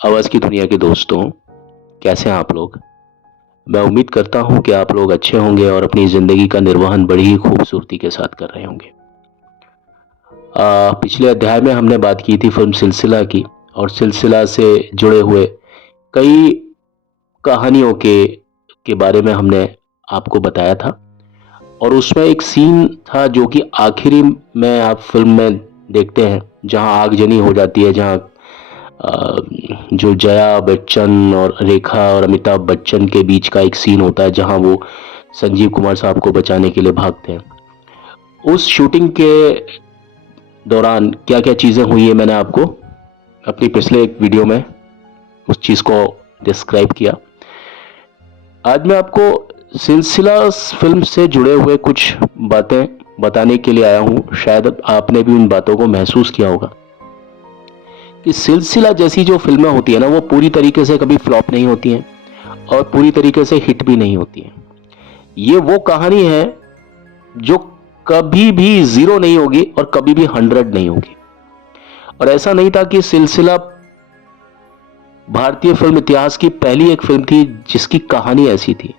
आवाज़ की दुनिया के दोस्तों, कैसे हैं आप लोग? मैं उम्मीद करता हूँ कि आप लोग अच्छे होंगे और अपनी ज़िंदगी का निर्वहन बड़ी ही खूबसूरती के साथ कर रहे होंगे। पिछले अध्याय में हमने बात की थी फ़िल्म सिलसिला की और सिलसिला से जुड़े हुए कई कहानियों के बारे में हमने आपको बताया था और उसमें एक सीन था जो कि आखिरी में आप फ़िल्म में देखते हैं, जहाँ आगजनी हो जाती है, जहाँ अ, जो जया बच्चन और रेखा और अमिताभ बच्चन के बीच का एक सीन होता है जहां वो संजीव कुमार साहब को बचाने के लिए भागते हैं। उस शूटिंग के दौरान क्या-क्या चीज़ें हुई है मैंने आपको अपनी पिछले एक वीडियो में उस चीज़ को डिस्क्राइब किया। आज मैं आपको सिलसिला फ़िल्म से जुड़े हुए कुछ बातें बताने के लिए आया हूँ। शायद आपने भी उन बातों को महसूस किया होगा कि सिलसिला जैसी जो फ़िल्में होती है ना, वो पूरी तरीके से कभी फ्लॉप नहीं होती हैं और पूरी तरीके से हिट भी नहीं होती हैं। ये वो कहानी है जो कभी भी ज़ीरो नहीं होगी और कभी भी 100 नहीं होगी। और ऐसा नहीं था कि सिलसिला भारतीय फ़िल्म इतिहास की पहली एक फ़िल्म थी जिसकी कहानी ऐसी थी।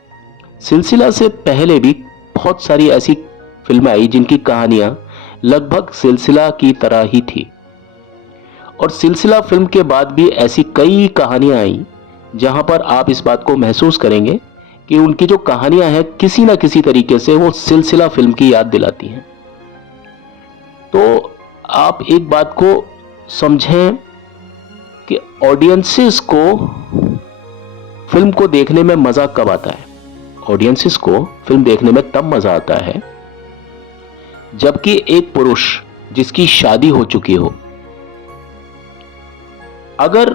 सिलसिला से पहले भी बहुत सारी ऐसी फ़िल्में आई जिनकी कहानियाँ लगभग सिलसिला की तरह ही थी। और सिलसिला फ़िल्म के बाद भी ऐसी कई कहानियाँ आईं जहाँ पर आप इस बात को महसूस करेंगे कि उनकी जो कहानियाँ हैं किसी न किसी तरीके से वो सिलसिला फ़िल्म की याद दिलाती हैं। तो आप एक बात को समझें कि ऑडियंसेस को फ़िल्म को देखने में मज़ा कब आता है? ऑडियंसेस को फ़िल्म देखने में तब मज़ा आता है जबकि एक पुरुष जिसकी शादी हो चुकी हो, अगर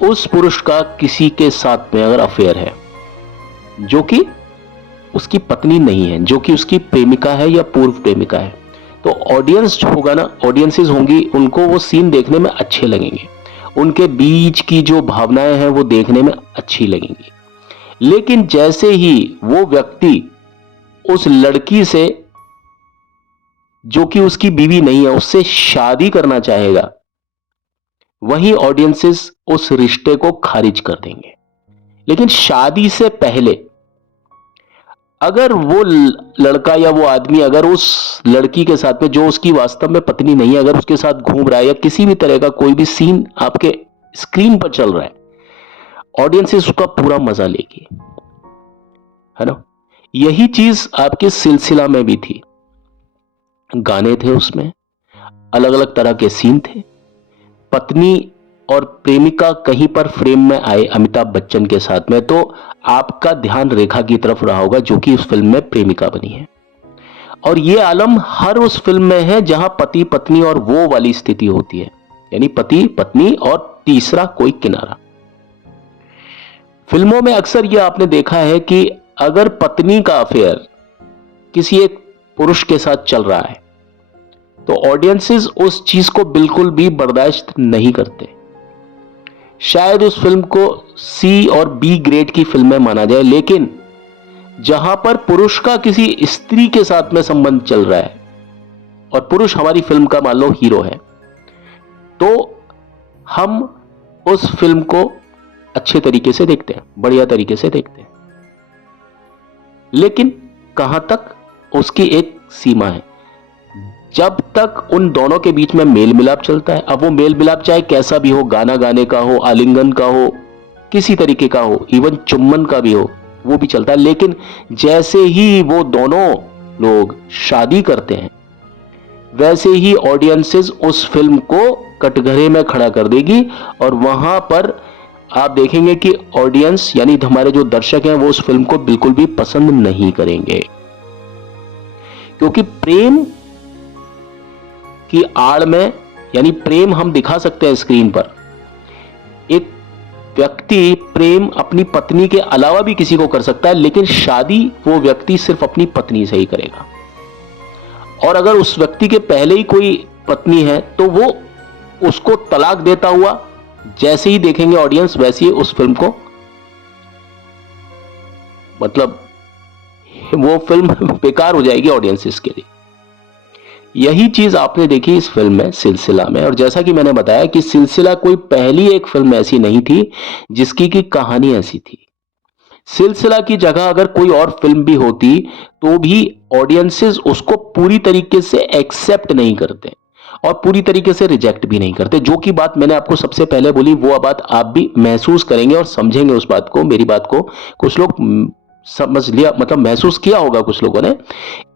उस पुरुष का किसी के साथ में अगर अफेयर है, जो कि उसकी पत्नी नहीं है, जो कि उसकी प्रेमिका है या पूर्व प्रेमिका है, तो ऑडियंस जो होगा ना, ऑडियंसेस होंगी, उनको वो सीन देखने में अच्छे लगेंगे। उनके बीच की जो भावनाएं हैं वो देखने में अच्छी लगेंगी। लेकिन जैसे ही वो व्यक्ति उस लड़की से, जो कि उसकी बीवी नहीं है, उससे शादी करना चाहेगा, वहीं ऑडियंसेस उस रिश्ते को खारिज कर देंगे। लेकिन शादी से पहले अगर वो लड़का या वो आदमी अगर उस लड़की के साथ में, जो उसकी वास्तव में पत्नी नहीं है, अगर उसके साथ घूम रहा है या किसी भी तरह का कोई भी सीन आपके स्क्रीन पर चल रहा है, ऑडियंसेस उसका पूरा मजा लेगी, है ना। यही चीज आपके सिलसिला में भी थी। गाने थे उसमें, अलग अलग तरह के सीन थे। पत्नी और प्रेमिका कहीं पर फ्रेम में आए अमिताभ बच्चन के साथ में, तो आपका ध्यान रेखा की तरफ रहा होगा, जो कि उस फिल्म में प्रेमिका बनी है। और ये आलम हर उस फिल्म में है जहां पति पत्नी और वो वाली स्थिति होती है, यानी पति पत्नी और तीसरा कोई किनारा। फिल्मों में अक्सर ये आपने देखा है कि अगर पत्नी का अफेयर किसी एक पुरुष के साथ चल रहा है, तो ऑडियंसेस उस चीज को बिल्कुल भी बर्दाश्त नहीं करते। शायद उस फिल्म को सी और बी ग्रेड की फिल्में माना जाए, लेकिन जहां पर पुरुष का किसी स्त्री के साथ में संबंध चल रहा है और पुरुष हमारी फिल्म का मान लो हीरो है, तो हम उस फिल्म को अच्छे तरीके से देखते हैं, बढ़िया तरीके से देखते हैं। लेकिन कहां तक, उसकी एक सीमा है। जब तक उन दोनों के बीच में मेल मिलाप चलता है, अब वो मेल मिलाप चाहे कैसा भी हो, गाना गाने का हो, आलिंगन का हो, किसी तरीके का हो, इवन चुम्बन का भी हो, वो भी चलता है। लेकिन जैसे ही वो दोनों लोग शादी करते हैं, वैसे ही ऑडियंसेस उस फिल्म को कटघरे में खड़ा कर देगी और वहां पर आप देखेंगे कि ऑडियंस यानी हमारे जो दर्शक हैं वो उस फिल्म को बिल्कुल भी पसंद नहीं करेंगे, क्योंकि प्रेम की आड़ में, यानी प्रेम हम दिखा सकते हैं स्क्रीन पर, एक व्यक्ति प्रेम अपनी पत्नी के अलावा भी किसी को कर सकता है, लेकिन शादी वो व्यक्ति सिर्फ अपनी पत्नी से ही करेगा। और अगर उस व्यक्ति के पहले ही कोई पत्नी है तो वो उसको तलाक देता हुआ जैसे ही देखेंगे ऑडियंस, वैसे ही उस फिल्म को, मतलब वो फिल्म बेकार हो जाएगी ऑडियंसेस के लिए। यही चीज आपने देखी इस फिल्म में, सिलसिला में। और जैसा कि मैंने बताया कि सिलसिला कोई पहली एक फिल्म ऐसी नहीं थी जिसकी की कहानी ऐसी थी। सिलसिला की जगह अगर कोई और फिल्म भी होती तो भी ऑडियंसेस उसको पूरी तरीके से एक्सेप्ट नहीं करते और पूरी तरीके से रिजेक्ट भी नहीं करते। जो कि बात मैंने आपको सबसे पहले बोली, वो बात आप भी महसूस करेंगे और समझेंगे उस बात को, मेरी बात को। कुछ लोग समझ लिया, मतलब महसूस किया होगा कुछ लोगों ने।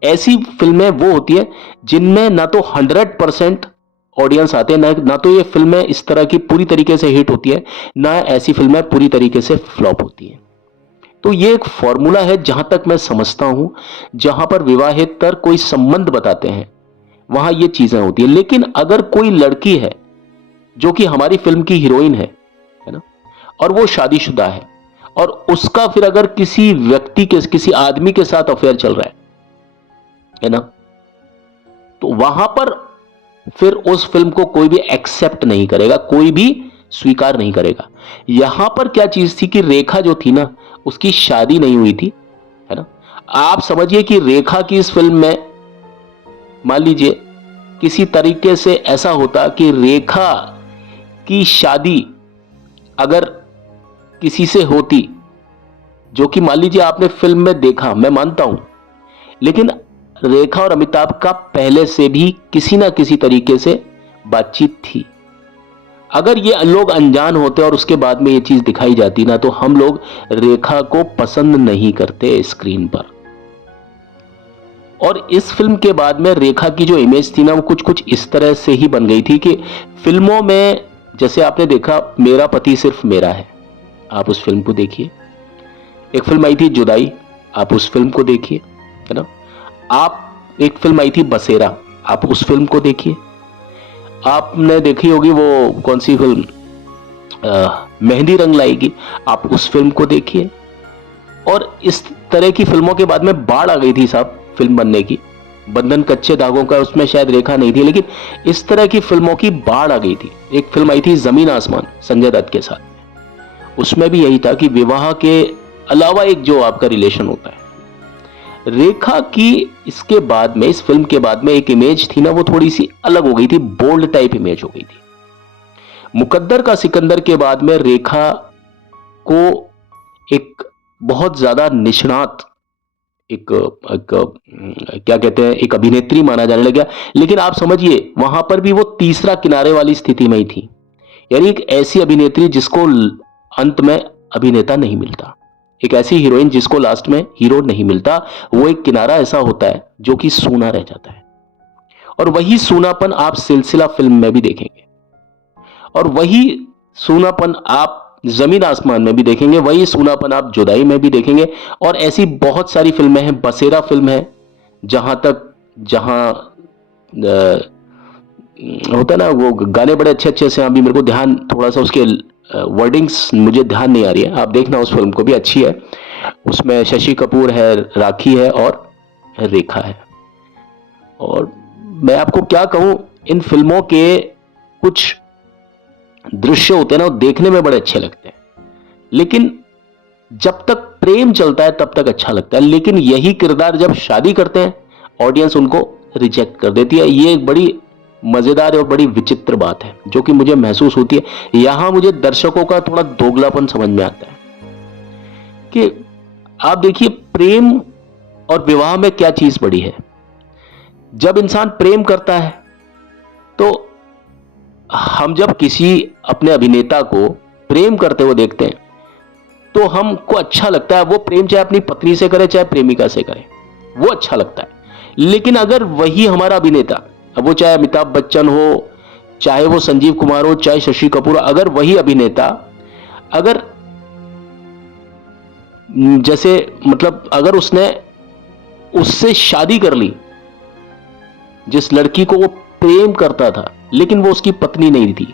ऐसी फिल्में वो होती है जिनमें ना तो 100% ऑडियंस आते हैं, ना तो ये फिल्में इस तरह की पूरी तरीके से हिट होती है, ना ऐसी फिल्में पूरी तरीके से फ्लॉप होती हैं। तो ये एक फॉर्मूला है जहां तक मैं समझता हूं। जहां पर विवाहेतर कोई संबंध बताते हैं वहां ये चीजें होती है। लेकिन अगर कोई लड़की है जो कि हमारी फिल्म की हीरोइन है ना, और वो शादीशुदा है और उसका फिर अगर किसी व्यक्ति के, किसी आदमी के साथ अफेयर चल रहा है ना, तो वहां पर फिर उस फिल्म को कोई भी एक्सेप्ट नहीं करेगा, कोई भी स्वीकार नहीं करेगा। यहां पर क्या चीज थी कि रेखा जो थी ना, उसकी शादी नहीं हुई थी, है ना। आप समझिए कि रेखा की इस फिल्म में, मान लीजिए किसी तरीके से ऐसा होता कि रेखा की शादी अगर किसी से होती, जो कि मान लीजिए आपने फिल्म में देखा, मैं मानता हूं, लेकिन रेखा और अमिताभ का पहले से भी किसी ना किसी तरीके से बातचीत थी। अगर ये लोग अनजान होते और उसके बाद में ये चीज दिखाई जाती ना, तो हम लोग रेखा को पसंद नहीं करते स्क्रीन पर। और इस फिल्म के बाद में रेखा की जो इमेज थी ना, वो कुछ कुछ इस तरह से ही बन गई थी कि फिल्मों में, जैसे आपने देखा मेरा पति सिर्फ मेरा है, आप उस फिल्म को देखिए। एक फिल्म आई थी जुदाई, आप उस फिल्म को देखिए, है ना। आप, एक फिल्म आई थी बसेरा, आप उस फिल्म को देखिए। आपने देखी होगी वो कौन सी फिल्म, मेहंदी रंग लाएगी, आप उस फिल्म को देखिए। और इस तरह की फिल्मों के बाद में बाढ़ आ गई थी साहब फिल्म बनने की। बंधन कच्चे धागों का, उसमें शायद रेखा नहीं थी, लेकिन इस तरह की फिल्मों की बाढ़ आ गई थी। एक फिल्म आई थी जमीन आसमान संजय दत्त के साथ, उसमें भी यही था कि विवाह के अलावा एक जो आपका रिलेशन होता है। रेखा की इसके बाद में, इस फिल्म के बाद में एक इमेज थी ना, वो थोड़ी सी अलग हो गई थी, बोल्ड टाइप इमेज हो गई थी। मुकद्दर का सिकंदर के बाद में रेखा को एक बहुत ज्यादा निष्णात, एक क्या कहते हैं, एक अभिनेत्री माना जाने लगा। लेकिन आप समझिए वहां पर भी वो तीसरा किनारे वाली स्थिति में ही थी, यानी एक ऐसी अभिनेत्री जिसको अंत में अभिनेता नहीं मिलता, एक ऐसी हीरोइन जिसको लास्ट में हीरो नहीं मिलता। वो एक किनारा ऐसा होता है जो कि सूना रह जाता है। और वही सूनापन आप सिलसिला फिल्म में भी देखेंगे, और वही सूनापन आप जमीन आसमान में भी देखेंगे, वही सूनापन आप जुदाई में भी देखेंगे। और ऐसी बहुत सारी फिल्में हैं, बसेरा फिल्म है, जहां होता है ना वो गाने बड़े अच्छे अच्छे से, अभी मेरे को ध्यान थोड़ा सा उसके वर्डिंग्स मुझे ध्यान नहीं आ रही है, आप देखना उस फिल्म को भी, अच्छी है। उसमें शशि कपूर है, राखी है और रेखा है। और मैं आपको क्या कहूं, इन फिल्मों के कुछ दृश्य होते हैं ना, वो देखने में बड़े अच्छे लगते हैं, लेकिन जब तक प्रेम चलता है तब तक अच्छा लगता है। लेकिन यही किरदार जब शादी करते हैं, ऑडियंस उनको रिजेक्ट कर देती है। ये एक बड़ी मजेदार और बड़ी विचित्र बात है जो कि मुझे महसूस होती है। यहां मुझे दर्शकों का थोड़ा दोगलापन समझ में आता है कि आप देखिए प्रेम और विवाह में क्या चीज बड़ी है। जब इंसान प्रेम करता है तो हम जब किसी अपने अभिनेता को प्रेम करते हुए देखते हैं तो हमको अच्छा लगता है। वो प्रेम चाहे अपनी पत्नी से करे चाहे प्रेमिका से करे, वो अच्छा लगता है। लेकिन अगर वही हमारा अभिनेता, अब वो चाहे अमिताभ बच्चन हो, चाहे वो संजीव कुमार हो, चाहे शशि कपूर, अगर वही अभिनेता, अगर जैसे मतलब अगर उसने उससे शादी कर ली, जिस लड़की को वो प्रेम करता था लेकिन वो उसकी पत्नी नहीं थी,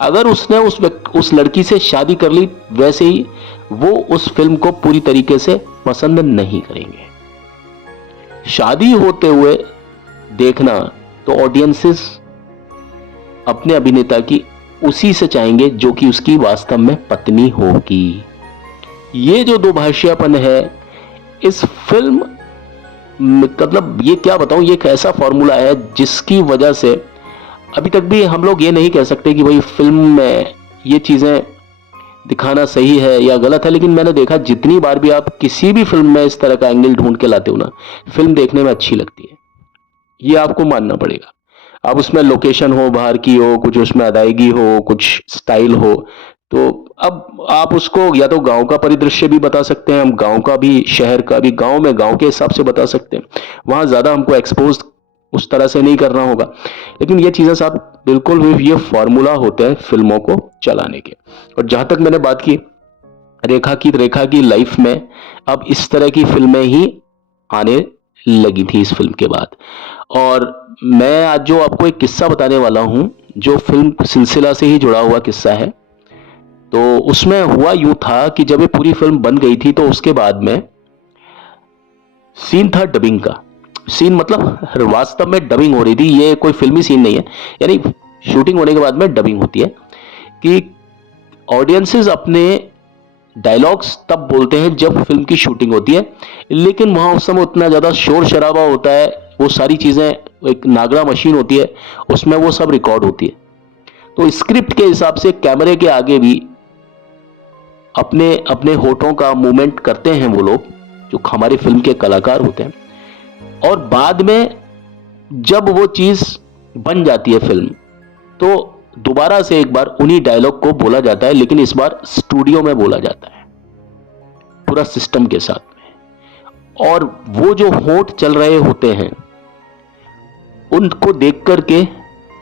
अगर उसने उस लड़की से शादी कर ली, वैसे ही वो उस फिल्म को पूरी तरीके से पसंद नहीं करेंगे। शादी होते हुए देखना तो ऑडियंसेस अपने अभिनेता की उसी से चाहेंगे जो कि उसकी वास्तव में पत्नी होगी। ये जो दुभाषियापन है इस फिल्म मतलब ये क्या बताऊं, ये एक ऐसा फॉर्मूला है जिसकी वजह से अभी तक भी हम लोग ये नहीं कह सकते कि भाई फिल्म में ये चीजें दिखाना सही है या गलत है, लेकिन मैंने देखा जितनी बार भी आप किसी भी फिल्म में इस तरह का एंगल ढूंढ के लाते हो ना, फिल्म देखने में अच्छी लगती है। ये आपको मानना पड़ेगा। अब उसमें लोकेशन हो, बाहर की हो, कुछ उसमें अदायगी हो, कुछ स्टाइल हो, तो अब आप उसको या तो गांव का परिदृश्य भी बता सकते हैं, हम गांव का भी, शहर का भी, गांव में गांव के हिसाब से बता सकते हैं, वहां ज्यादा हमको एक्सपोज उस तरह से नहीं करना होगा। लेकिन ये चीजें साहब बिल्कुल भी, ये फॉर्मूला होते हैं फिल्मों को चलाने के। और जहां तक मैंने बात की रेखा की लाइफ में, अब इस तरह की फिल्में ही आने लगी थी इस फिल्म के बाद। और मैं आज जो आपको एक किस्सा बताने वाला हूं, जो फिल्म सिलसिला से ही जुड़ा हुआ किस्सा है, तो उसमें हुआ यूं था कि जब ये पूरी फिल्म बन गई थी तो उसके बाद में सीन था डबिंग का। सीन मतलब वास्तव में डबिंग हो रही थी, ये कोई फिल्मी सीन नहीं है, यानी शूटिंग होने के बाद में डबिंग होती है कि ऑडियंसेस अपने डायलॉग्स तब बोलते हैं जब फिल्म की शूटिंग होती है, लेकिन वहां उस समय उतना ज्यादा शोर शराबा होता है, वो सारी चीजें, एक नागरा मशीन होती है, उसमें वो सब रिकॉर्ड होती है। तो स्क्रिप्ट के हिसाब से कैमरे के आगे भी अपने अपने होठों का मूवमेंट करते हैं वो लोग जो हमारी फिल्म के कलाकार होते हैं। और बाद में जब वो चीज बन जाती है फिल्म, तो दोबारा से एक बार उन्हीं डायलॉग को बोला जाता है, लेकिन इस बार स्टूडियो में बोला जाता है पूरा सिस्टम के साथ में। और वो जो होठ चल रहे होते हैं उनको देख करके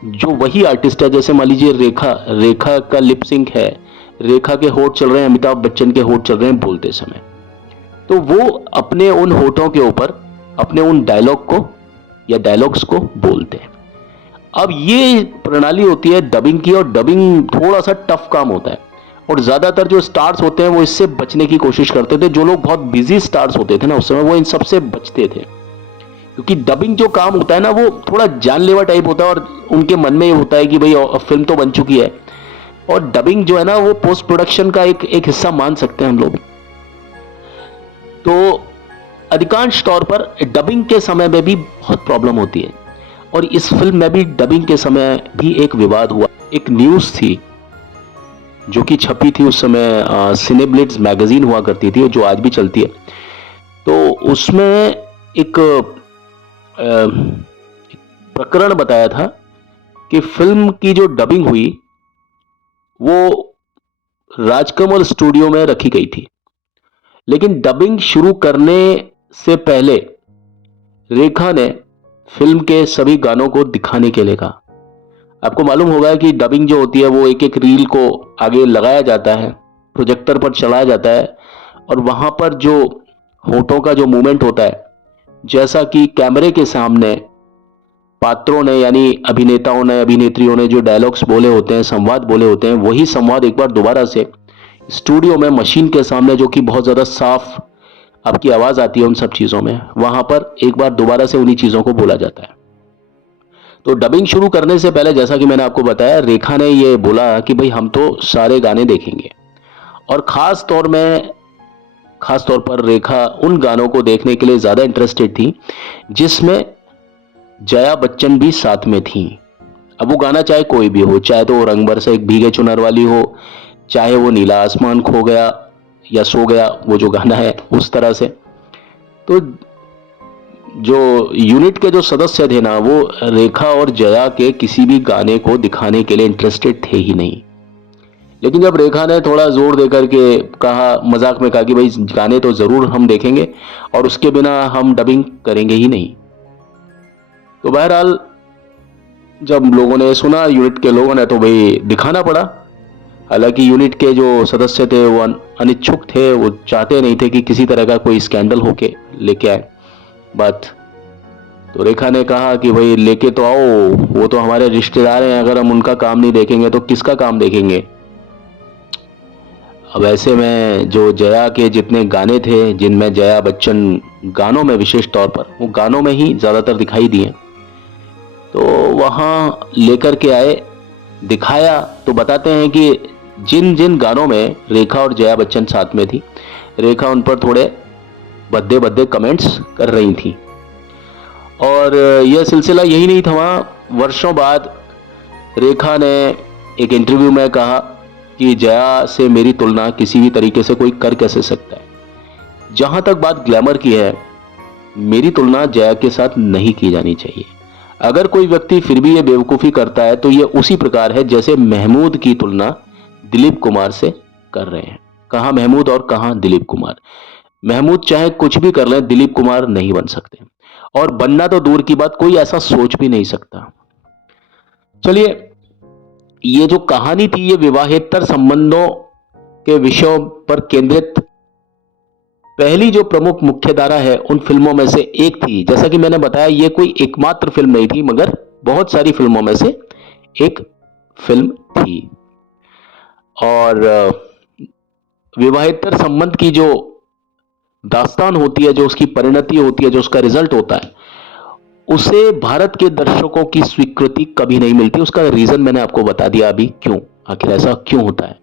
जो वही आर्टिस्ट है, जैसे मान लीजिए रेखा का लिप सिंक है, रेखा के होठ चल रहे हैं, अमिताभ बच्चन के होठ चल रहे हैं बोलते समय, तो वो अपने उन होठों के ऊपर अपने उन डायलॉग को या डायलॉग्स को बोलते हैं। अब ये प्रणाली होती है डबिंग की, और डबिंग थोड़ा सा टफ काम होता है, और ज्यादातर जो स्टार्स होते हैं वो इससे बचने की कोशिश करते थे। जो लोग बहुत बिजी स्टार्स होते थे ना उस समय, वो इन सब से बचते थे, क्योंकि डबिंग जो काम होता है ना वो थोड़ा जानलेवा टाइप होता है, और उनके मन में ये होता है कि भाई फिल्म तो बन चुकी है, और डबिंग जो है ना वो पोस्ट प्रोडक्शन का एक हिस्सा मान सकते हैं हम लोग। तो अधिकांश तौर पर डबिंग के समय में भी बहुत प्रॉब्लम होती है, और इस फिल्म में भी डबिंग के समय भी एक विवाद हुआ। एक न्यूज थी जो कि छपी थी उस समय, सिनेब्लिट्स मैगजीन हुआ करती थी जो आज भी चलती है, तो उसमें एक प्रकरण बताया था कि फिल्म की जो डबिंग हुई वो राजकमल स्टूडियो में रखी गई थी, लेकिन डबिंग शुरू करने से पहले रेखा ने फिल्म के सभी गानों को दिखाने के लिए कहा। आपको मालूम होगा कि डबिंग जो होती है वो एक एक रील को आगे लगाया जाता है, प्रोजेक्टर पर चलाया जाता है, और वहां पर जो होठों का जो मूवमेंट होता है, जैसा कि कैमरे के सामने पात्रों ने यानी अभिनेताओं ने, अभिनेत्रियों ने जो डायलॉग्स बोले होते हैं, संवाद बोले होते हैं, वही संवाद एक बार दोबारा से स्टूडियो में मशीन के सामने, जो कि बहुत ज्यादा साफ आपकी आवाज आती है उन सब चीजों में, वहां पर एक बार दोबारा से उन्हीं चीजों को बोला जाता है। तो डबिंग शुरू करने से पहले, जैसा कि मैंने आपको बताया, रेखा ने ये बोला कि भाई हम तो सारे गाने देखेंगे, और खास तौर पर रेखा उन गानों को देखने के लिए ज्यादा इंटरेस्टेड थी जिसमें जया बच्चन भी साथ में थी। अब वो गाना चाहे कोई भी हो, चाहे तो वो रंग बरसा एक भीगे चुनर वाली हो, चाहे वो नीला आसमान खो गया या सो गया, वो जो गाना है उस तरह से। तो जो यूनिट के जो सदस्य थे ना, वो रेखा और जया के किसी भी गाने को दिखाने के लिए इंटरेस्टेड थे ही नहीं। लेकिन जब रेखा ने थोड़ा जोर देकर के कहा, मजाक में कहा कि भाई गाने तो जरूर हम देखेंगे और उसके बिना हम डबिंग करेंगे ही नहीं, तो बहरहाल जब लोगों ने सुना, यूनिट के लोगों ने, तो भाई दिखाना पड़ा। हालांकि यूनिट के जो सदस्य थे वो अनिच्छुक थे, वो चाहते नहीं थे कि किसी तरह का कोई स्कैंडल होके लेके आए बात। तो रेखा ने कहा कि भाई लेके तो आओ, वो तो हमारे रिश्तेदार हैं, अगर हम उनका काम नहीं देखेंगे तो किसका काम देखेंगे। अब ऐसे में जो जया के जितने गाने थे, जिनमें जया बच्चन गानों में विशेष तौर पर, वो गानों में ही ज्यादातर दिखाई दिए, तो वहां लेकर के आए, दिखाया। तो बताते हैं कि जिन जिन गानों में रेखा और जया बच्चन साथ में थी, रेखा उन पर थोड़े भद्दे भद्दे कमेंट्स कर रही थी, और यह सिलसिला यही नहीं थमा। वर्षों बाद रेखा ने एक इंटरव्यू में कहा कि जया से मेरी तुलना किसी भी तरीके से कोई कर कैसे सकता है। जहां तक बात ग्लैमर की है, मेरी तुलना जया के साथ नहीं की जानी चाहिए। अगर कोई व्यक्ति फिर भी ये बेवकूफ़ी करता है तो ये उसी प्रकार है जैसे महमूद की तुलना दिलीप कुमार से कर रहे हैं। कहाँ महमूद और कहाँ दिलीप कुमार। महमूद चाहे कुछ भी कर लें, दिलीप कुमार नहीं बन सकते, और बनना तो दूर की बात, कोई ऐसा सोच भी नहीं सकता। चलिए, ये जो कहानी थी ये विवाहेतर संबंधों के विषयों पर केंद्रित पहली जो प्रमुख मुख्यधारा है उन फिल्मों में से एक थी। जैसा कि मैंने बताया, ये कोई एकमात्र फिल्म नहीं थी, मगर बहुत सारी फिल्मों में से एक फिल्म थी। और विवाहेतर संबंध की जो दास्तान होती है, जो उसकी परिणति होती है, जो उसका रिजल्ट होता है, उसे भारत के दर्शकों की स्वीकृति कभी नहीं मिलती। उसका रीजन मैंने आपको बता दिया अभी, क्यों, आखिर ऐसा क्यों होता है।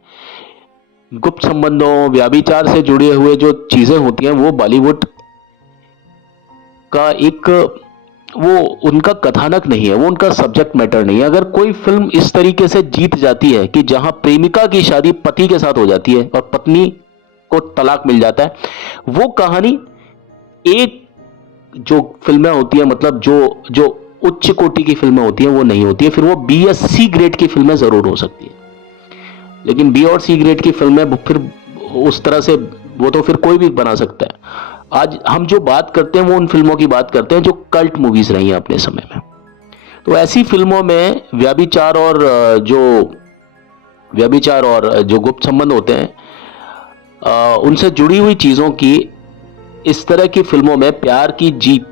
गुप्त संबंधों, व्याभिचार से जुड़े हुए जो चीजें होती हैं वो बॉलीवुड का एक, वो उनका कथानक नहीं है, वो उनका सब्जेक्ट मैटर नहीं है। अगर कोई फिल्म इस तरीके से जीत जाती है कि जहां प्रेमिका की शादी पति के साथ हो जाती है और पत्नी को तलाक मिल जाता है, वो कहानी एक जो फिल्में होती है, मतलब जो जो उच्च कोटि की फिल्में होती हैं वो नहीं होती है। फिर वो बी या सी ग्रेड की फिल्में जरूर हो सकती है, लेकिन बी और सी ग्रेड की फिल्में फिर उस तरह से वो तो फिर कोई भी बना सकता है। आज हम जो बात करते हैं वो उन फिल्मों की बात करते हैं जो कल्ट मूवीज रही हैं अपने समय में। तो ऐसी फिल्मों में व्यभिचार और जो गुप्त संबंध होते हैं, उनसे जुड़ी हुई चीजों की, इस तरह की फिल्मों में प्यार की जीत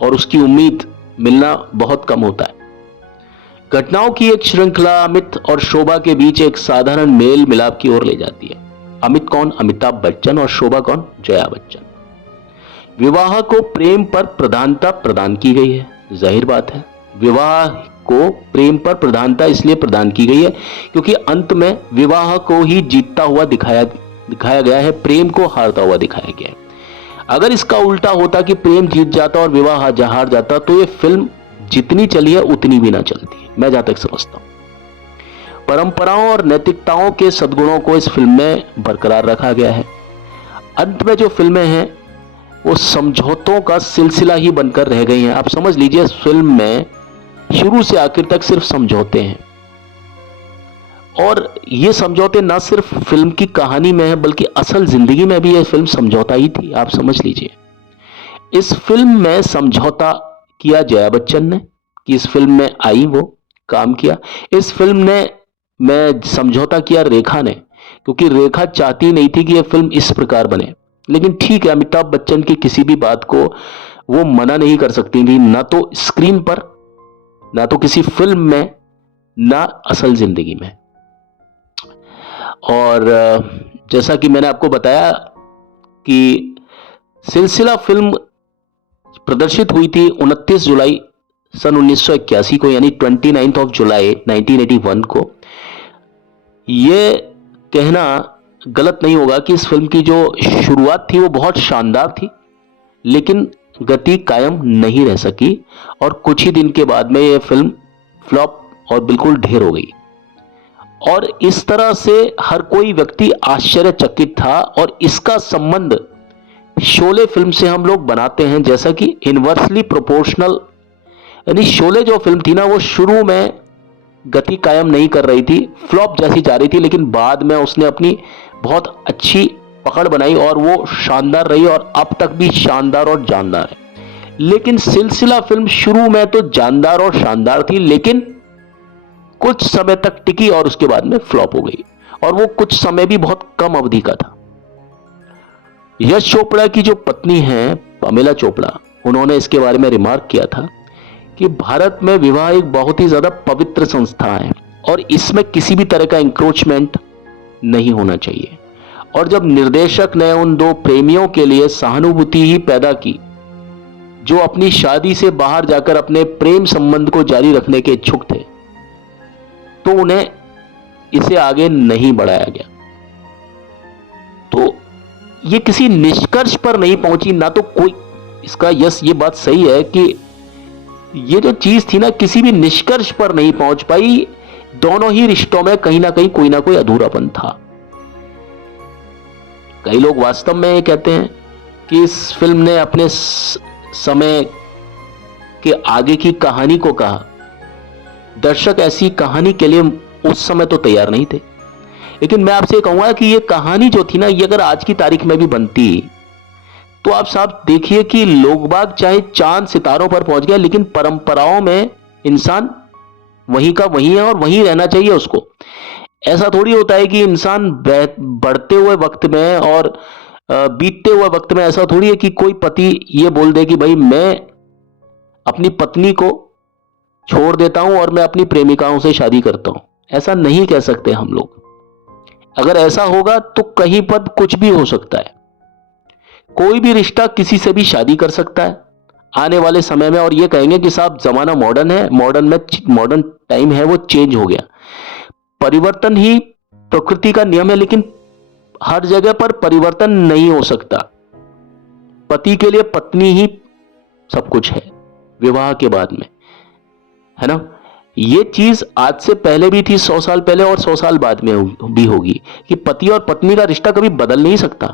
और उसकी उम्मीद मिलना बहुत कम होता है। घटनाओं की एक श्रृंखला अमित और शोभा के बीच एक साधारण मेल मिलाप की ओर ले जाती है। अमित कौन? अमिताभ बच्चन। और शोभा कौन? जया बच्चन। विवाह को प्रेम पर प्रधानता प्रदान की गई है। जाहिर बात है, विवाह को प्रेम पर प्रधानता इसलिए प्रदान की गई है क्योंकि अंत में विवाह को ही जीतता हुआ दिखाया गया है, प्रेम को हारता हुआ दिखाया गया है। अगर इसका उल्टा होता कि प्रेम जीत जाता और विवाह हार जाता, तो ये फिल्म जितनी चली है उतनी भी ना चलती है, मैं जहां तक समझता हूं। परंपराओं और नैतिकताओं के सद्गुणों को इस फिल्म में बरकरार रखा गया है। अंत में जो फिल्में हैं वो समझौतों का सिलसिला ही बनकर रह गई हैं। आप समझ लीजिए, इस फिल्म में शुरू से आखिर तक सिर्फ समझौते हैं, और ये समझौते ना सिर्फ फिल्म की कहानी में है बल्कि असल जिंदगी में भी यह फिल्म समझौता ही थी। आप समझ लीजिए, इस फिल्म में समझौता किया जया बच्चन ने कि इस फिल्म में आई, वो काम किया। इस फिल्म में समझौता किया रेखा ने, क्योंकि रेखा चाहती नहीं थी कि यह फिल्म इस प्रकार बने। लेकिन ठीक है, अमिताभ बच्चन की किसी भी बात को वो मना नहीं कर सकती थी, ना तो स्क्रीन पर, ना तो किसी फिल्म में, ना असल जिंदगी में। और जैसा कि मैंने आपको बताया कि सिलसिला फिल्म प्रदर्शित हुई थी 29 जुलाई सन 1981 को, यानी 29 ऑफ जुलाई 1981 को। यह कहना गलत नहीं होगा कि इस फिल्म की जो शुरुआत थी वो बहुत शानदार थी, लेकिन गति कायम नहीं रह सकी और कुछ ही दिन के बाद में यह फिल्म फ्लॉप और बिल्कुल ढेर हो गई। और इस तरह से हर कोई व्यक्ति आश्चर्यचकित था, और इसका संबंध शोले फिल्म से हम लोग बनाते हैं, जैसा कि इनवर्सली प्रोपोर्शनल। यानी शोले जो फिल्म थी ना, वो शुरू में गति कायम नहीं कर रही थी, फ्लॉप जैसी जा रही थी, लेकिन बाद में उसने अपनी बहुत अच्छी पकड़ बनाई और वो शानदार रही, और अब तक भी शानदार और जानदार है। लेकिन सिलसिला फिल्म शुरू में तो जानदार और शानदार थी, लेकिन कुछ समय तक टिकी और उसके बाद में फ्लॉप हो गई, और वो कुछ समय भी बहुत कम अवधि का था। यश चोपड़ा की जो पत्नी है पमेला चोपड़ा, उन्होंने इसके बारे में रिमार्क किया था कि भारत में विवाह एक बहुत ही ज्यादा पवित्र संस्था है और इसमें किसी भी तरह का इंक्रोचमेंट नहीं होना चाहिए। और जब निर्देशक ने उन दो प्रेमियों के लिए सहानुभूति ही पैदा की जो अपनी शादी से बाहर जाकर अपने प्रेम संबंध को जारी रखने के इच्छुक थे, तो उन्हें इसे आगे नहीं बढ़ाया गया। तो ये किसी निष्कर्ष पर नहीं पहुंची, ना तो कोई इसका। यस, ये बात सही है कि ये जो चीज थी ना, किसी भी निष्कर्ष पर नहीं पहुंच पाई। दोनों ही रिश्तों में कहीं ना कहीं कोई ना कोई अधूरापन था। कई लोग वास्तव में ये कहते हैं कि इस फिल्म ने अपने समय के आगे की कहानी को कहा। दर्शक ऐसी कहानी के लिए उस समय तो तैयार नहीं थे, लेकिन मैं आपसे कहूंगा कि ये कहानी जो थी ना, ये अगर आज की तारीख में भी बनती तो आप साफ देखिए कि लोग बाग चाहे चांद सितारों पर पहुंच गया, लेकिन परंपराओं में इंसान वहीं का वहीं है और वहीं रहना चाहिए उसको। ऐसा थोड़ी होता है कि इंसान बढ़ते हुए वक्त में और बीतते हुए वक्त में ऐसा थोड़ी है कि कोई पति ये बोल दे कि भाई मैं अपनी पत्नी को छोड़ देता हूं और मैं अपनी प्रेमिकाओं से शादी करता हूं। ऐसा नहीं कह सकते हम लोग। अगर ऐसा होगा तो कहीं पर कुछ भी हो सकता है। कोई भी रिश्ता किसी से भी शादी कर सकता है आने वाले समय में, और ये कहेंगे कि साहब जमाना मॉडर्न है, मॉडर्न टाइम है, वो चेंज हो गया। परिवर्तन ही प्रकृति का नियम है, लेकिन हर जगह पर परिवर्तन नहीं हो सकता। पति के लिए पत्नी ही सब कुछ है विवाह के बाद में, है ना। ये चीज आज से पहले भी थी, 100 साल पहले, और 100 साल बाद में भी होगी कि पति और पत्नी का रिश्ता कभी बदल नहीं सकता,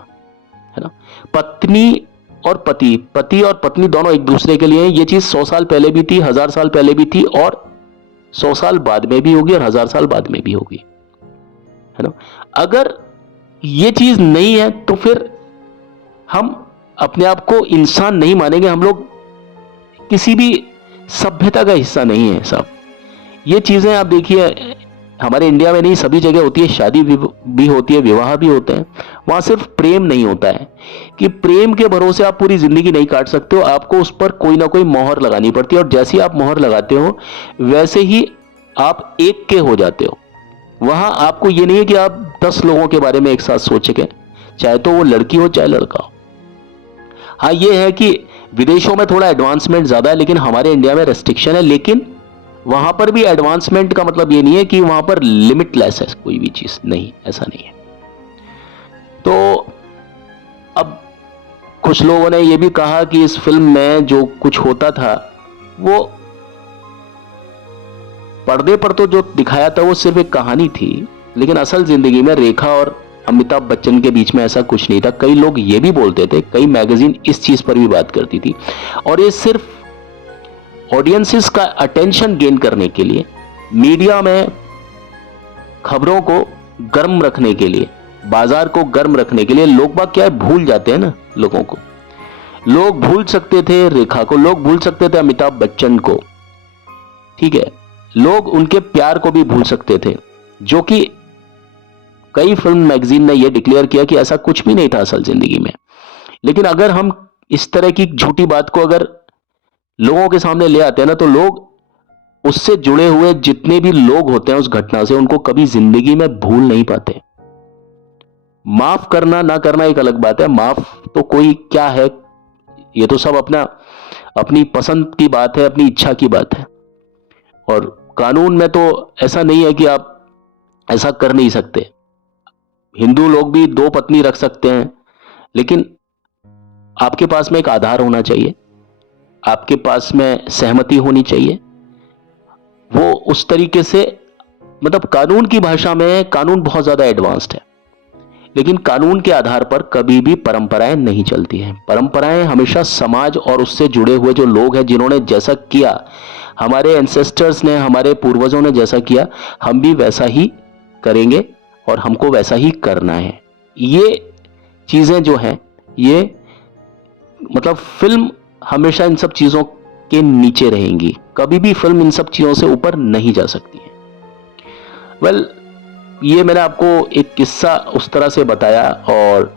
है ना। पत्नी और पति और पत्नी दोनों एक दूसरे के लिए हैं। ये चीज 100 साल पहले भी थी, 1000 साल पहले भी थी, और 100 साल बाद में भी होगी, और 1000 साल बाद में भी होगी, है ना। अगर ये चीज नहीं है तो फिर हम अपने आप को इंसान नहीं मानेंगे। हम लोग किसी भी सभ्यता का हिस्सा नहीं है साहब। ये चीजें आप देखिए, हमारे इंडिया में नहीं, सभी जगह होती है। शादी भी होती है, विवाह भी होते हैं। वहां सिर्फ प्रेम नहीं होता है कि प्रेम के भरोसे आप पूरी जिंदगी नहीं काट सकते हो। आपको उस पर कोई ना कोई मोहर लगानी पड़ती है, और जैसी आप मोहर लगाते हो वैसे ही आप एक के हो जाते हो। वहां आपको ये नहीं है कि आप 10 लोगों के बारे में एक साथ सोचेंगे, चाहे तो वो लड़की हो चाहे लड़का हो। हाँ, ये है कि विदेशों में थोड़ा एडवांसमेंट ज्यादा है, लेकिन हमारे इंडिया में रेस्ट्रिक्शन है। लेकिन वहां पर भी एडवांसमेंट का मतलब ये नहीं है कि वहां पर लिमिटलेस है कोई भी चीज, नहीं, ऐसा नहीं है। तो अब कुछ लोगों ने यह भी कहा कि इस फिल्म में जो कुछ होता था वो पर्दे पर तो जो दिखाया था वो सिर्फ एक कहानी थी, लेकिन असल जिंदगी में रेखा और अमिताभ बच्चन के बीच में ऐसा कुछ नहीं था। कई लोग ये भी बोलते थे, कई मैगजीन इस चीज पर भी बात करती थी, और ये सिर्फ ऑडियंसेस का अटेंशन गेन करने के लिए, मीडिया में खबरों को गर्म रखने के लिए, बाजार को गर्म रखने के लिए लोग बाग क्या है, भूल जाते हैं ना लोगों को। लोग भूल सकते थे रेखा को, लोग भूल सकते थे अमिताभ बच्चन को, ठीक है, लोग उनके प्यार को भी भूल सकते थे, जो कि कई फिल्म मैगजीन ने यह डिक्लेयर किया कि ऐसा कुछ भी नहीं था असल जिंदगी में। लेकिन अगर हम इस तरह की झूठी बात को अगर लोगों के सामने ले आते हैं ना, तो लोग उससे जुड़े हुए जितने भी लोग होते हैं उस घटना से, उनको कभी जिंदगी में भूल नहीं पाते। माफ करना ना करना एक अलग बात है, माफ तो कोई क्या है, ये तो सब अपनी पसंद की बात है, अपनी इच्छा की बात है। और कानून में तो ऐसा नहीं है कि आप ऐसा कर नहीं सकते। हिंदू लोग भी 2 पत्नी रख सकते हैं, लेकिन आपके पास में एक आधार होना चाहिए, आपके पास में सहमति होनी चाहिए। वो उस तरीके से, मतलब कानून की भाषा में कानून बहुत ज्यादा एडवांस्ड है, लेकिन कानून के आधार पर कभी भी परंपराएं नहीं चलती हैं। परंपराएं हमेशा समाज और उससे जुड़े हुए जो लोग हैं, जिन्होंने जैसा किया, हमारे एंसेस्टर्स ने, हमारे पूर्वजों ने जैसा किया, हम भी वैसा ही करेंगे और हमको वैसा ही करना है। ये चीजें जो हैं, ये मतलब फिल्म हमेशा इन सब चीजों के नीचे रहेंगी, कभी भी फिल्म इन सब चीजों से ऊपर नहीं जा सकती है। वेल, ये मैंने आपको एक किस्सा उस तरह से बताया, और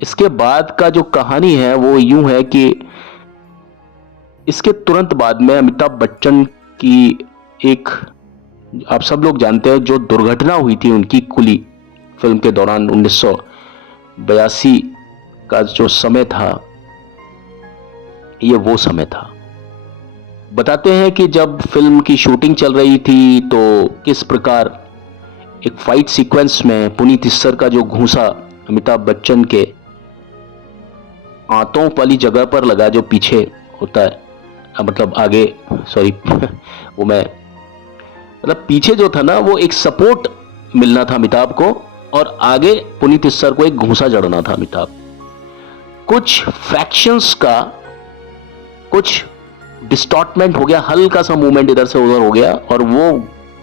इसके बाद का जो कहानी है वो यूं है कि इसके तुरंत बाद में अमिताभ बच्चन की एक, आप सब लोग जानते हैं, जो दुर्घटना हुई थी उनकी कुली फिल्म के दौरान 1982 का जो समय था, ये वो समय था। बताते हैं कि जब फिल्म की शूटिंग चल रही थी तो किस प्रकार एक फाइट सीक्वेंस में पुनीत इस्सर का जो घूंसा अमिताभ बच्चन के आंतों वाली जगह पर लगा, जो पीछे होता है, मतलब आगे, सॉरी वो मैं मतलब पीछे जो था ना, वो एक सपोर्ट मिलना था अमिताभ को, और आगे पुनीत इस्सर को एक घूंसा जड़ना था अमिताभ। कुछ फ्रैक्शंस का कुछ डिस्टॉर्टमेंट हो गया, हल्का सा मूवमेंट इधर से उधर हो गया, और वो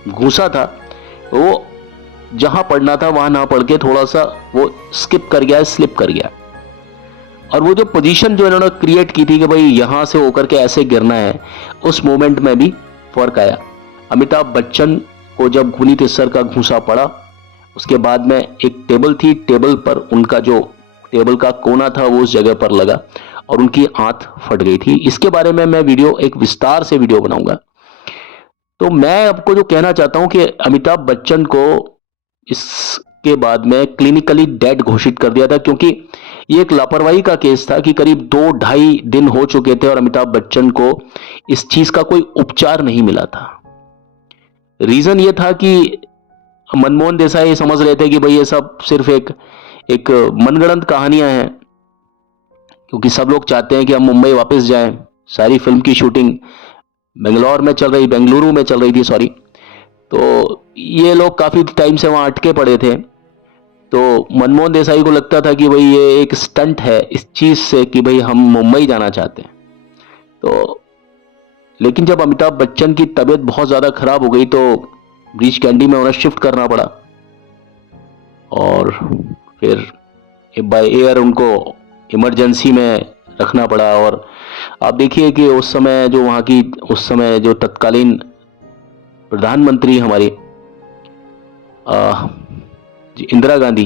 घूंसा था वो जहां पड़ना था वहां ना पड़ के थोड़ा सा वो स्किप कर गया, स्लिप कर गया। और वो जो पोजीशन जो इन्होंने क्रिएट की थी कि भाई यहां से होकर के ऐसे गिरना है, उस मोमेंट में भी फर्क आया। अमिताभ बच्चन को जब पुनीत इस्सर का घूंसा पड़ा, उसके बाद में एक टेबल थी, टेबल पर उनका जो टेबल का कोना था वो उस जगह पर लगा और उनकी आंत फट गई थी। इसके बारे में मैं वीडियो, एक विस्तार से वीडियो बनाऊंगा। तो मैं आपको जो कहना चाहता हूं कि अमिताभ बच्चन को इसके बाद में क्लिनिकली डेड घोषित कर दिया था, क्योंकि ये एक लापरवाही का केस था कि करीब 2-2.5 दिन हो चुके थे और अमिताभ बच्चन को इस चीज का कोई उपचार नहीं मिला था। रीजन ये था कि मनमोहन देसाई समझ रहे थे कि भाई ये सब सिर्फ एक मनगढ़ंत कहानियां हैं, क्योंकि सब लोग चाहते हैं कि हम मुंबई वापस जाएं। सारी फिल्म की शूटिंग बेंगलुरु में चल रही थी, सॉरी। तो ये लोग काफी टाइम से वहां अटके पड़े थे। तो मनमोहन देसाई को लगता था कि भाई ये एक स्टंट है इस चीज से कि भाई हम मुंबई जाना चाहते हैं। तो लेकिन जब अमिताभ बच्चन की तबीयत बहुत ज्यादा खराब हो गई तो ब्रीच कैंडी में उन्हें शिफ्ट करना पड़ा, और फिर बाय एयर उनको इमरजेंसी में रखना पड़ा। और आप देखिए कि उस समय जो तत्कालीन प्रधानमंत्री हमारी इंदिरा गांधी,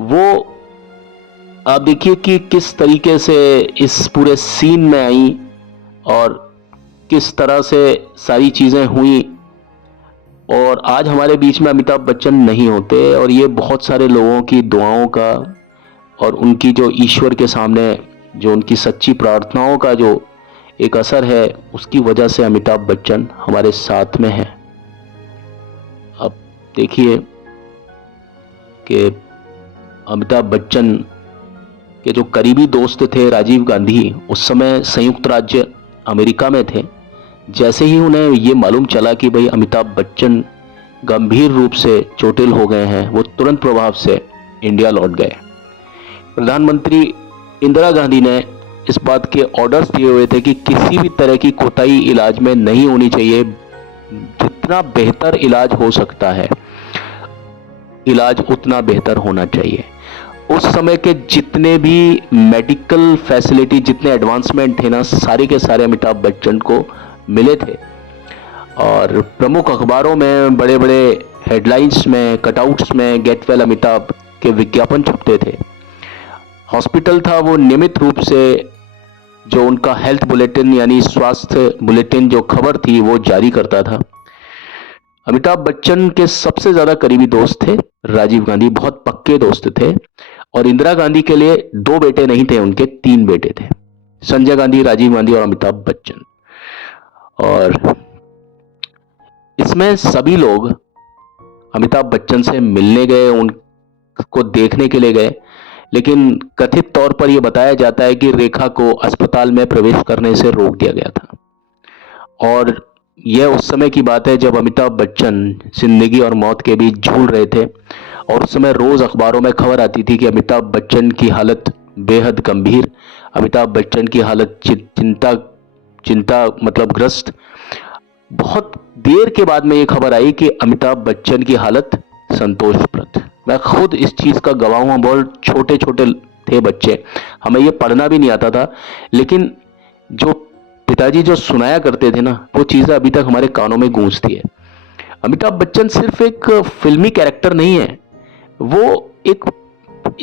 वो आप देखिए कि किस तरीके से इस पूरे सीन में आई और किस तरह से सारी चीजें हुई। और आज हमारे बीच में अमिताभ बच्चन नहीं होते, और ये बहुत सारे लोगों की दुआओं का और उनकी जो ईश्वर के सामने जो उनकी सच्ची प्रार्थनाओं का जो एक असर है, उसकी वजह से अमिताभ बच्चन हमारे साथ में है। अब देखिए कि अमिताभ बच्चन के जो करीबी दोस्त थे राजीव गांधी, उस समय संयुक्त राज्य अमेरिका में थे। जैसे ही उन्हें ये मालूम चला कि भाई अमिताभ बच्चन गंभीर रूप से चोटिल हो गए हैं, वो तुरंत प्रभाव से इंडिया लौट गए। प्रधानमंत्री इंदिरा गांधी ने इस बात के ऑर्डर्स दिए हुए थे कि किसी भी तरह की कोताही इलाज में नहीं होनी चाहिए। जितना बेहतर इलाज हो सकता है, इलाज उतना बेहतर होना चाहिए। उस समय के जितने भी मेडिकल फैसिलिटी, जितने एडवांसमेंट थे ना, सारे के सारे अमिताभ बच्चन को मिले थे। और प्रमुख अखबारों में बड़े बड़े हेडलाइंस में, कटआउट्स में गेट वेल अमिताभ के विज्ञापन छपते थे। हॉस्पिटल था वो नियमित रूप से जो उनका हेल्थ बुलेटिन यानी स्वास्थ्य बुलेटिन जो खबर थी वो जारी करता था। अमिताभ बच्चन के सबसे ज्यादा करीबी दोस्त थे राजीव गांधी, बहुत पक्के दोस्त थे। और इंदिरा गांधी के लिए 2 बेटे नहीं थे, उनके 3 बेटे थे, संजय गांधी, राजीव गांधी और अमिताभ बच्चन। और इसमें सभी लोग अमिताभ बच्चन से मिलने गए, उनको देखने के लिए गए, लेकिन कथित तौर पर यह बताया जाता है कि रेखा को अस्पताल में प्रवेश करने से रोक दिया गया था। और यह उस समय की बात है जब अमिताभ बच्चन जिंदगी और मौत के बीच झूल रहे थे। और उस समय रोज अखबारों में खबर आती थी कि अमिताभ बच्चन की हालत बेहद गंभीर, अमिताभ बच्चन की हालत चिंता मतलब ग्रस्त। बहुत देर के बाद में यह खबर आई कि अमिताभ बच्चन की हालत संतोषप्रद। मैं खुद इस चीज का गवाह हूं। बहुत छोटे छोटे थे बच्चे, हमें यह पढ़ना भी नहीं आता था, लेकिन जो पिताजी जो सुनाया करते थे ना, वो चीजें अभी तक हमारे कानों में गूंजती है। अमिताभ बच्चन सिर्फ एक फिल्मी कैरेक्टर नहीं है, वो एक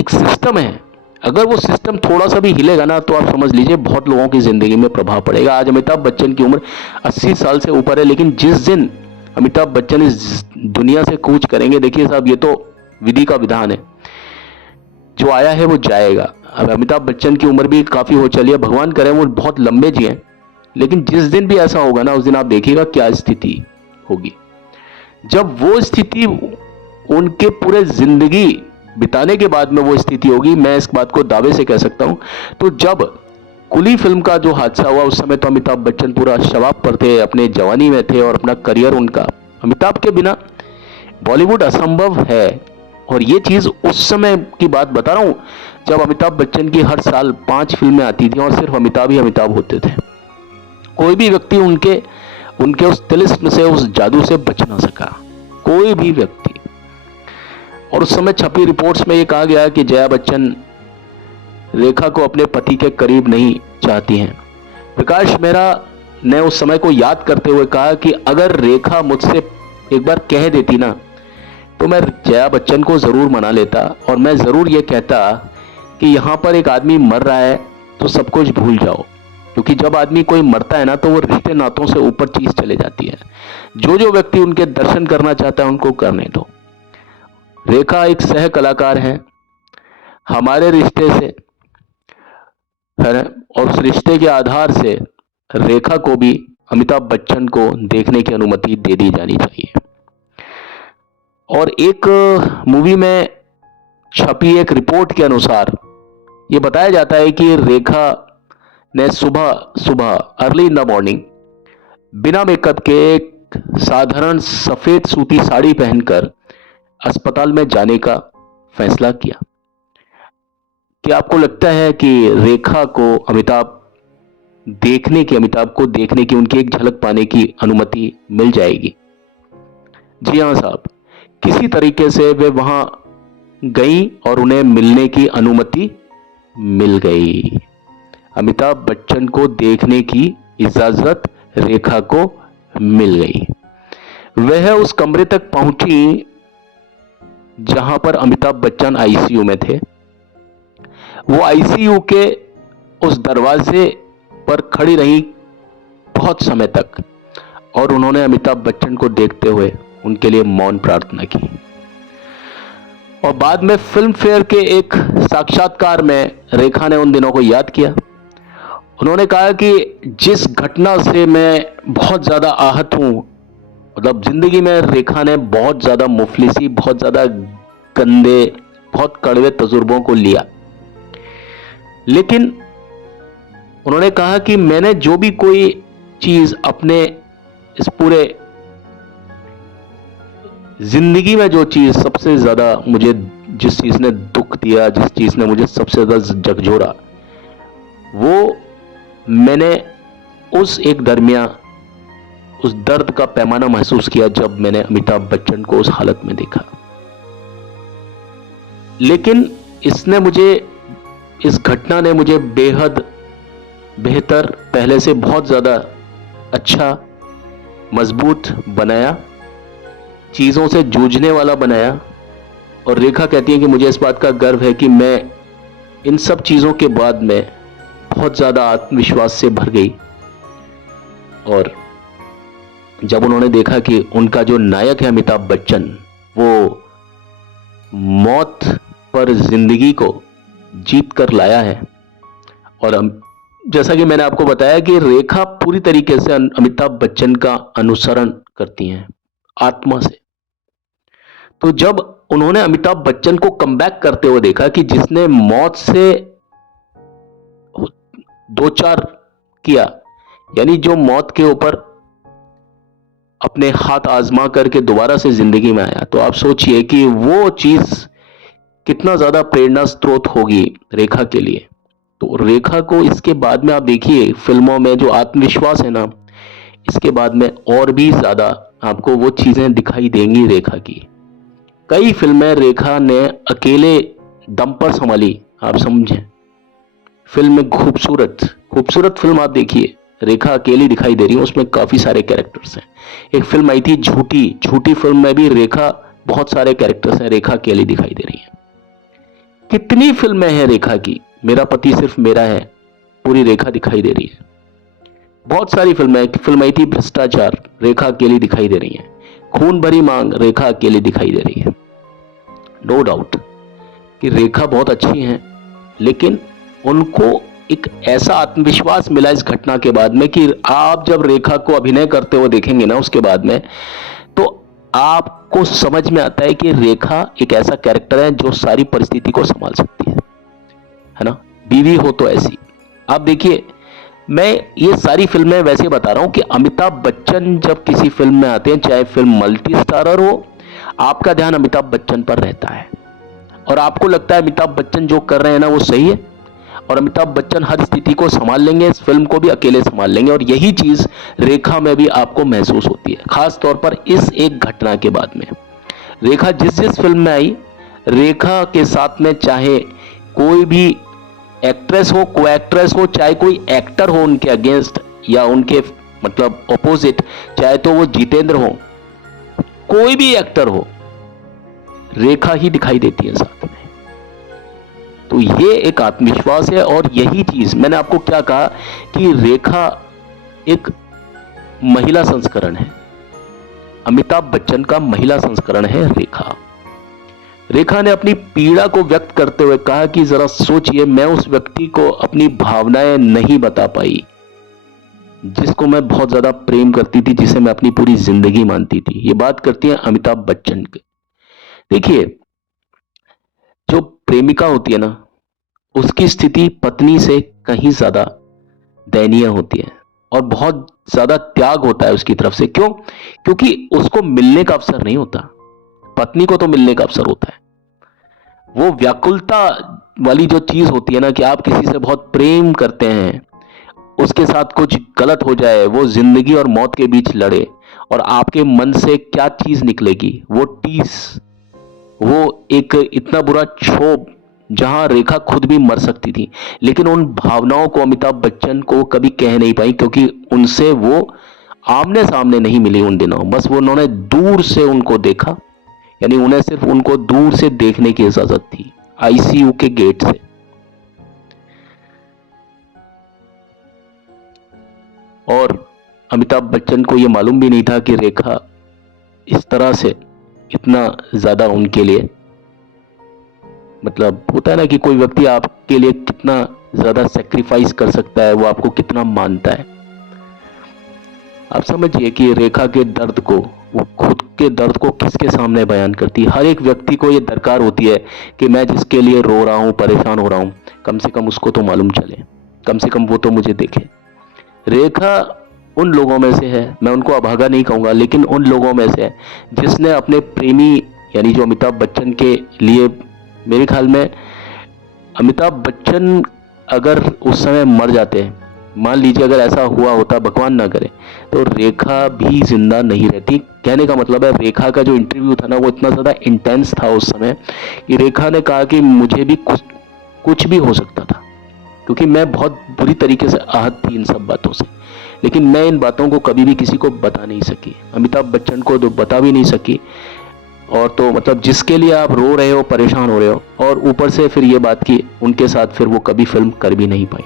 सिस्टम है। अगर वो सिस्टम थोड़ा सा भी हिलेगा ना, तो आप समझ लीजिए बहुत लोगों की जिंदगी में प्रभाव पड़ेगा। आज अमिताभ बच्चन की उम्र 80 साल से ऊपर है, लेकिन जिस दिन अमिताभ बच्चन इस दुनिया से कूच करेंगे, देखिए साहब, ये तो विधि का विधान है, जो आया है वो जाएगा। अब अमिताभ बच्चन की उम्र भी काफी हो चली है, भगवान करे वो बहुत लंबे जिए, लेकिन जिस दिन भी ऐसा होगा ना, उस दिन आप देखिएगा क्या स्थिति होगी। जब वो स्थिति उनके पूरे जिंदगी बिताने के बाद में वो स्थिति होगी, मैं इस बात को दावे से कह सकता हूं। तो जब कुली फिल्म का जो हादसा हुआ उस समय तो अमिताभ बच्चन पूरा शबाब पर थे, अपने जवानी में थे और अपना करियर उनका, अमिताभ के बिना बॉलीवुड असंभव है। और ये चीज उस समय की बात बता रहा हूं जब अमिताभ बच्चन की हर साल 5 फिल्में आती थी और सिर्फ अमिताभ ही अमिताभ होते थे। कोई भी व्यक्ति उनके उनके उस तिलिस्म से, उस जादू से बच ना सका, कोई भी व्यक्ति। और उस समय छपी रिपोर्ट्स में ये कहा गया कि जया बच्चन रेखा को अपने पति के करीब नहीं चाहती हैं। प्रकाश मेहरा ने उस समय को याद करते हुए कहा कि अगर रेखा मुझसे एक बार कह देती ना तो मैं जया बच्चन को जरूर मना लेता और मैं जरूर ये कहता कि यहां पर एक आदमी मर रहा है तो सब कुछ भूल जाओ, क्योंकि जब आदमी कोई मरता है ना तो वो रिश्ते नातों से ऊपर चीज चले जाती है। जो जो व्यक्ति उनके दर्शन करना चाहता है उनको करने दो। रेखा एक सह कलाकार है हमारे रिश्ते से, है ना, और उस रिश्ते के आधार से रेखा को भी अमिताभ बच्चन को देखने की अनुमति दे दी जानी चाहिए। और एक मूवी में छपी एक रिपोर्ट के अनुसार ये बताया जाता है कि रेखा ने सुबह सुबह अर्ली इन द मॉर्निंग बिना मेकअप के एक साधारण सफेद सूती साड़ी पहनकर अस्पताल में जाने का फैसला किया। क्या आपको लगता है कि रेखा को अमिताभ को देखने की, उनकी एक झलक पाने की अनुमति मिल जाएगी? जी हाँ साहब, किसी तरीके से वे वहां गई और उन्हें मिलने की अनुमति मिल गई। अमिताभ बच्चन को देखने की इजाजत रेखा को मिल गई। वह उस कमरे तक पहुंची जहां पर अमिताभ बच्चन आईसीयू में थे। वो आईसीयू के उस दरवाजे पर खड़ी रही बहुत समय तक और उन्होंने अमिताभ बच्चन को देखते हुए उनके लिए मौन प्रार्थना की। और बाद में फिल्म फेयर के एक साक्षात्कार में रेखा ने उन दिनों को याद किया। उन्होंने कहा कि जिस घटना से मैं बहुत ज्यादा आहत हूं, मतलब जिंदगी में रेखा ने बहुत ज्यादा मुफलिसी, बहुत ज्यादा गंदे, बहुत कड़वे तजुर्बों को लिया, लेकिन उन्होंने कहा कि मैंने जो भी कोई चीज अपने इस पूरे जिंदगी में, जो चीज सबसे ज्यादा मुझे, जिस चीज ने दुख दिया, जिस चीज ने मुझे सबसे ज्यादा झकझोरा, वो मैंने उस एक दरमियान उस दर्द का पैमाना महसूस किया जब मैंने अमिताभ बच्चन को उस हालत में देखा। लेकिन इसने मुझे, इस घटना ने मुझे बेहद बेहतर, पहले से बहुत ज्यादा अच्छा, मजबूत बनाया, चीजों से जूझने वाला बनाया। और रेखा कहती है कि मुझे इस बात का गर्व है कि मैं इन सब चीजों के बाद में बहुत ज्यादा आत्मविश्वास से भर गई। और जब उन्होंने देखा कि उनका जो नायक है अमिताभ बच्चन, वो मौत पर जिंदगी को जीत कर लाया है। और जैसा कि मैंने आपको बताया कि रेखा पूरी तरीके से अमिताभ बच्चन का अनुसरण करती हैं आत्मा से। तो जब उन्होंने अमिताभ बच्चन को कमबैक करते हुए देखा कि जिसने मौत से दो चार किया, यानी जो मौत के ऊपर अपने हाथ आजमा करके दोबारा से जिंदगी में आया, तो आप सोचिए कि वो चीज कितना ज्यादा प्रेरणा स्रोत होगी रेखा के लिए। तो रेखा को इसके बाद में आप देखिए फिल्मों में जो आत्मविश्वास है ना, इसके बाद में और भी ज्यादा आपको वो चीजें दिखाई देंगी रेखा की। कई फिल्में रेखा ने अकेले दम पर संभाली, आप समझें। फिल्म में खूबसूरत फिल्म आप देखिए, रेखा अकेली दिखाई दे रही है, उसमें काफी सारे कैरेक्टर्स हैं। एक फिल्म आई थी झूठी फिल्म में भी रेखा, बहुत सारे कैरेक्टर्स हैं, रेखा अकेली दिखाई दे रही है। कितनी फिल्में हैं रेखा की, मेरा पति सिर्फ मेरा है, पूरी रेखा दिखाई दे रही है। बहुत सारी फिल्म आई थी भ्रष्टाचार, रेखा अकेली दिखाई दे रही है। खून भरी मांग, रेखा अकेली दिखाई दे रही है। नो डाउट कि रेखा बहुत अच्छी हैं, लेकिन उनको एक ऐसा आत्मविश्वास मिला इस घटना के बाद में कि आप जब रेखा को अभिनय करते हुए देखेंगे ना उसके बाद में, तो आपको समझ में आता है कि रेखा एक ऐसा कैरेक्टर है जो सारी परिस्थिति को संभाल सकती है ना। बीवी हो तो ऐसी, आप देखिए, मैं ये सारी फिल्में वैसे बता रहा हूं कि अमिताभ बच्चन जब किसी फिल्म में आते हैं, चाहे फिल्म मल्टी स्टारर हो, आपका ध्यान अमिताभ बच्चन पर रहता है और आपको लगता है अमिताभ बच्चन जो कर रहे हैं ना वो सही है और अमिताभ बच्चन हर स्थिति को संभाल लेंगे, इस फिल्म को भी अकेले संभाल लेंगे। और यही चीज रेखा में भी आपको महसूस होती है, खास तौर पर इस एक घटना के बाद में। रेखा जिस जिस फिल्म में आई, रेखा के साथ में चाहे कोई भी एक्ट्रेस हो, को एक्ट्रेस हो, चाहे कोई एक्टर हो उनके अगेंस्ट या उनके मतलब ऑपोजिट, चाहे तो वो जितेंद्र हो, कोई भी एक्टर हो, रेखा ही दिखाई देती है साथ में। तो ये एक आत्मविश्वास है और यही चीज मैंने आपको क्या कहा कि रेखा एक महिला संस्करण है, अमिताभ बच्चन का महिला संस्करण है रेखा। रेखा ने अपनी पीड़ा को व्यक्त करते हुए कहा कि जरा सोचिए, मैं उस व्यक्ति को अपनी भावनाएं नहीं बता पाई जिसको मैं बहुत ज्यादा प्रेम करती थी, जिसे मैं अपनी पूरी जिंदगी मानती थी। ये बात करती है अमिताभ बच्चन की। देखिए, जो प्रेमिका होती है ना, उसकी स्थिति पत्नी से कहीं ज्यादा दयनीय होती है और बहुत ज्यादा त्याग होता है उसकी तरफ से। क्यों? क्योंकि उसको मिलने का अवसर नहीं होता, पत्नी को तो मिलने का अवसर होता है। वो व्याकुलता वाली जो चीज होती है ना कि आप किसी से बहुत प्रेम करते हैं, उसके साथ कुछ गलत हो जाए, वो जिंदगी और मौत के बीच लड़े और आपके मन से क्या चीज निकलेगी, वो टीस, वो एक इतना बुरा क्षोभ जहां रेखा खुद भी मर सकती थी। लेकिन उन भावनाओं को अमिताभ बच्चन को कभी कह नहीं पाई क्योंकि उनसे वो आमने सामने नहीं मिली उन दिनों, बस वो उन्होंने दूर से उनको देखा, यानी उन्हें सिर्फ उनको दूर से देखने की इजाजत थी, आईसीयू के गेट से। और अमिताभ बच्चन को यह मालूम भी नहीं था कि रेखा इस तरह से इतना ज्यादा उनके लिए, मतलब होता है ना कि कोई व्यक्ति आपके लिए कितना ज्यादा सेक्रीफाइस कर सकता है, वो आपको कितना मानता है। आप समझिए कि रेखा के दर्द को, वो खुद के दर्द को किसके सामने बयान करती है। हर एक व्यक्ति को ये दरकार होती है कि मैं जिसके लिए रो रहा हूं, परेशान हो रहा हूं, कम से कम उसको तो मालूम चले, कम से कम वो तो मुझे देखे। रेखा उन लोगों में से है, मैं उनको अभागा नहीं कहूंगा, लेकिन उन लोगों में से है जिसने अपने प्रेमी यानी जो अमिताभ बच्चन के लिए, मेरे ख्याल में अमिताभ बच्चन अगर उस समय मर जाते, मान लीजिए अगर ऐसा हुआ होता, भगवान ना करे, तो रेखा भी जिंदा नहीं रहती। कहने का मतलब है, रेखा का जो इंटरव्यू था ना वो इतना ज्यादा इंटेंस था उस समय कि रेखा ने कहा कि मुझे भी कुछ भी हो सकता था, क्योंकि मैं बहुत बुरी तरीके से आहत थी इन सब बातों से, लेकिन मैं इन बातों को कभी भी किसी को बता नहीं सकी, अमिताभ बच्चन को तो बता भी नहीं सकी। और तो मतलब जिसके लिए आप रो रहे हो, परेशान हो रहे हो, और ऊपर से फिर ये बात की उनके साथ फिर वो कभी फिल्म कर भी नहीं पाई।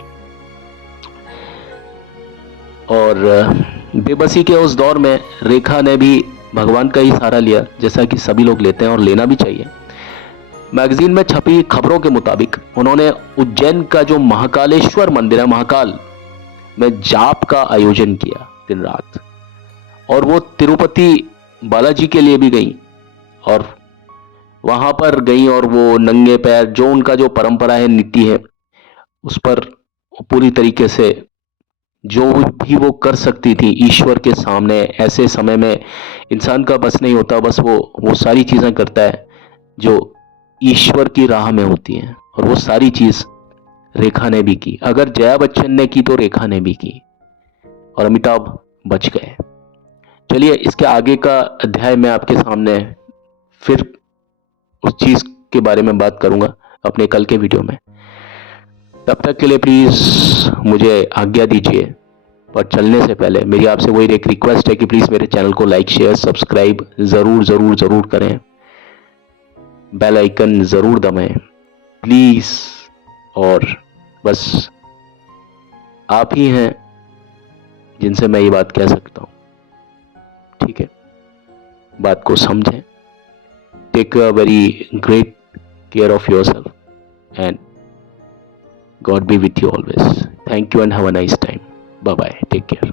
और बेबसी के उस दौर में रेखा ने भी भगवान का ही सहारा लिया, जैसा कि सभी लोग लेते हैं और लेना भी चाहिए। मैगजीन में छपी खबरों के मुताबिक उन्होंने उज्जैन का जो महाकालेश्वर मंदिर है, महाकाल में जाप का आयोजन किया दिन रात, और वो तिरुपति बालाजी के लिए भी गई और वहां पर गई और वो नंगे पैर, जो उनका जो परंपरा है, नीति है, उस पर पूरी तरीके से जो भी वो कर सकती थी ईश्वर के सामने। ऐसे समय में इंसान का बस नहीं होता, बस वो सारी चीजें करता है जो ईश्वर की राह में होती हैं, और वो सारी चीज रेखा ने भी की। अगर जया बच्चन ने की तो रेखा ने भी की, और अमिताभ बच गए। चलिए, इसके आगे का अध्याय मैं आपके सामने फिर उस चीज के बारे में बात करूंगा अपने कल के वीडियो में। तब तक के लिए प्लीज मुझे आज्ञा दीजिए, पर चलने से पहले मेरी आपसे वही एक रिक्वेस्ट है कि प्लीज मेरे चैनल को लाइक, शेयर, सब्सक्राइब जरूर जरूर जरूर करें, बेल आइकन जरूर दबाएं प्लीज। और बस आप ही हैं जिनसे मैं ये बात कह सकता हूं, ठीक है? बात को समझें। Take a very great care of yourself and God be with you always. Thank you and have a nice time. Bye bye. Take care.